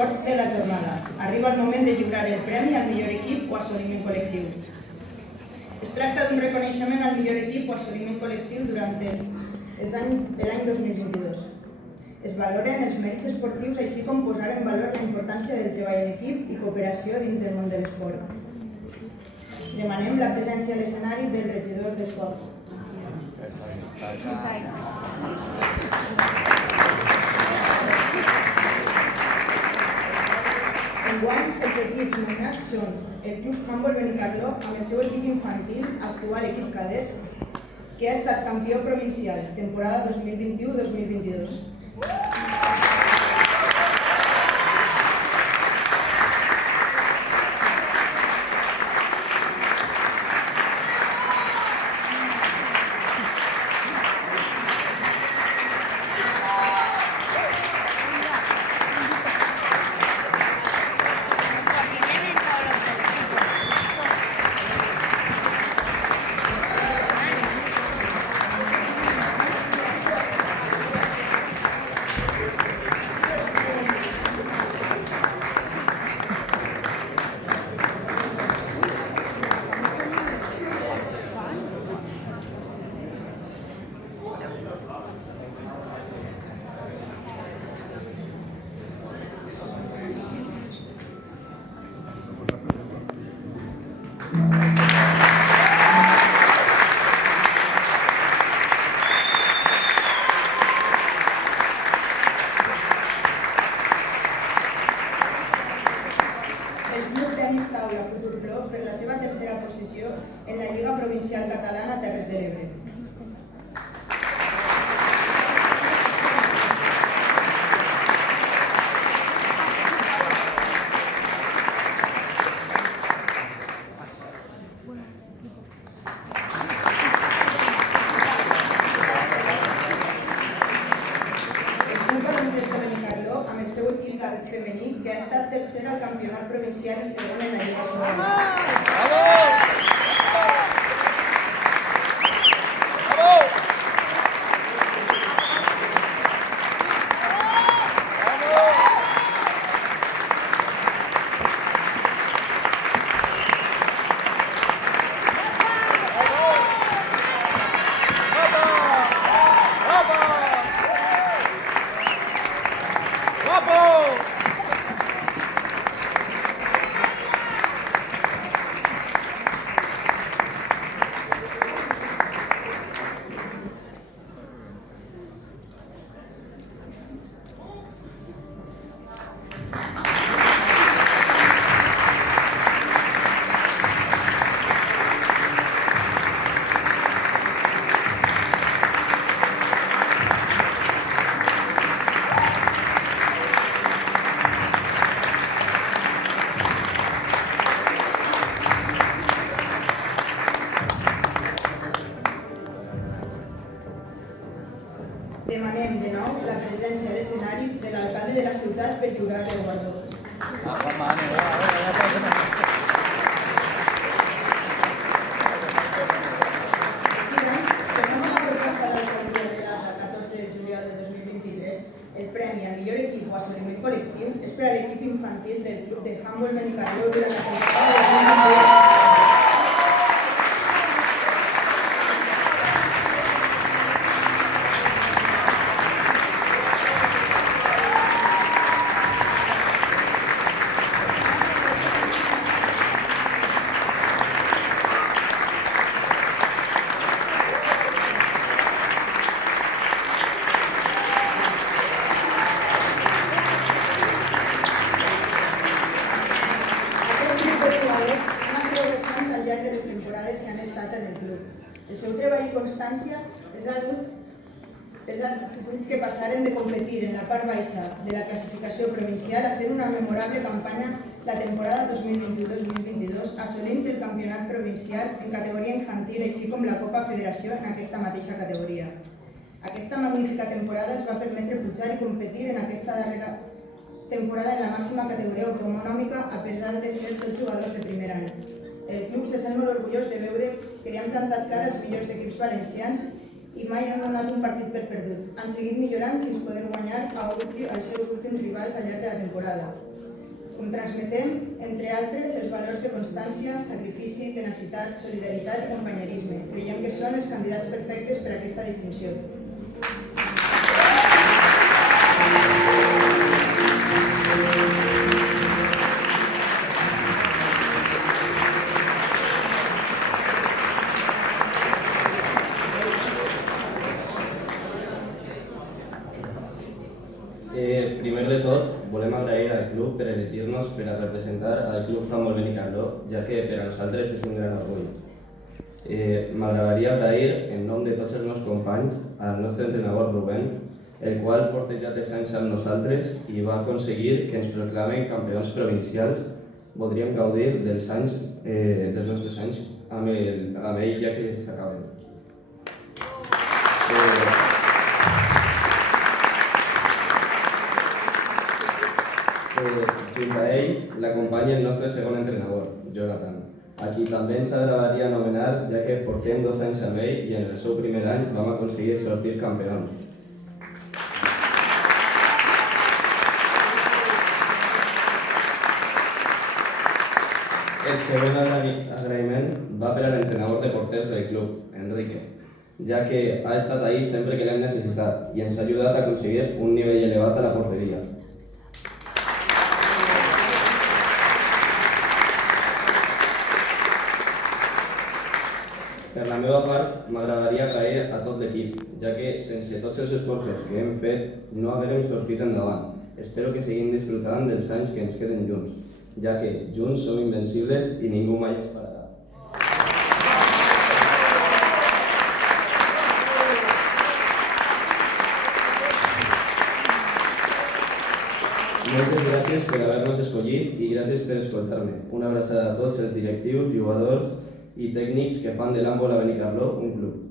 esports de la jornada. Arriba el moment de lliurar el premi al millor equip o assoliment col·lectiu. Es tracta d'un reconeixement al millor equip o assoliment col·lectiu durant l'any 2022. Es valoren els mèrits esportius així com posar en valor la importància del treball en equip i cooperació dins del món de l'esport. Demanem la presència a l'escenari del regidor d'Esports. Enguany, els equips nominats són el Club Handbol Benicarló amb el seu equip infantil, actual equip cadet, que ha estat campió provincial, temporada 2021-2022. Per la seva tercera posició en la Lliga Provincial Catalana Terres de l'Ebre. El Club Baloncesto Benicarló, amb el seu equip cadet femení, que ha estat tercer al campionat provincial i segon en la Lliga Sobirana. Demanem de nou la presència a l'escenari de l'alcalde de la ciutat per lliurar el guardó. Així doncs, tornem a la proposta de l'alcaldia de data 14 de juliol de 2023, el premi al millor equip o assoliment col·lectiu és per a l'equip infantil del Club de Handbol Benicarló durant la temporada de 2022. El seu treball i constància els ha dut que passaren de competir en la part baixa de la classificació provincial a fer una memorable campanya la temporada 2021-2022, assolint el campionat provincial en categoria infantil, així com la Copa Federació en aquesta mateixa categoria. Aquesta magnífica temporada els va permetre pujar i competir en aquesta darrera temporada en la màxima categoria autonòmica a pesar de ser tots jugadors de primer any. El club se sent molt orgullós de veure que li han plantat cara als millors equips valencians i mai han donat un partit per perdut. Han seguit millorant fins poder guanyar als seus últims rivals al llarg de la temporada. Com transmetem, entre altres, els valors de constància, sacrifici, tenacitat, solidaritat i companyerisme. Creiem que són els candidats perfectes per a aquesta distinció. Primer de tot, volem agrair al club per elegir-nos per a representar al Club Handbol Benicarló, ja que per a nosaltres és un gran orgull. M'agradaria agrair, en nom de tots els meus companys, al nostre entrenador Rubén, el qual porta ja 3 anys amb nosaltres i va aconseguir que ens proclamen campions provincials. Voldríem gaudir dels nostres anys amb ell ja que s'acaben. Junt a ell l'acompanya el nostre segon entrenador, Jonathan, a qui també ens agradaria anomenar, ja que portem 2 anys amb ell i en el seu primer any vam aconseguir sortir campions. El segon agraïment va per a l'entrenador de porters del club, Enrique, ja que ha estat ahí sempre que l'hem necessitat i ens ha ajudat a aconseguir un nivell elevat a la porteria. Per la meva part, m'agradaria agrair a tot l'equip, ja que sense tots els esforços que hem fet no haguérem sortit endavant. Espero que seguim disfrutant dels anys que ens queden junts, ja que junts som invencibles i ningú mai ens pararà. Moltes gràcies per haver-nos escollit i gràcies per escoltar-me. Una abraçada a tots els directius, jugadors i tècnics que fan de l'handbol a Benicarló un club.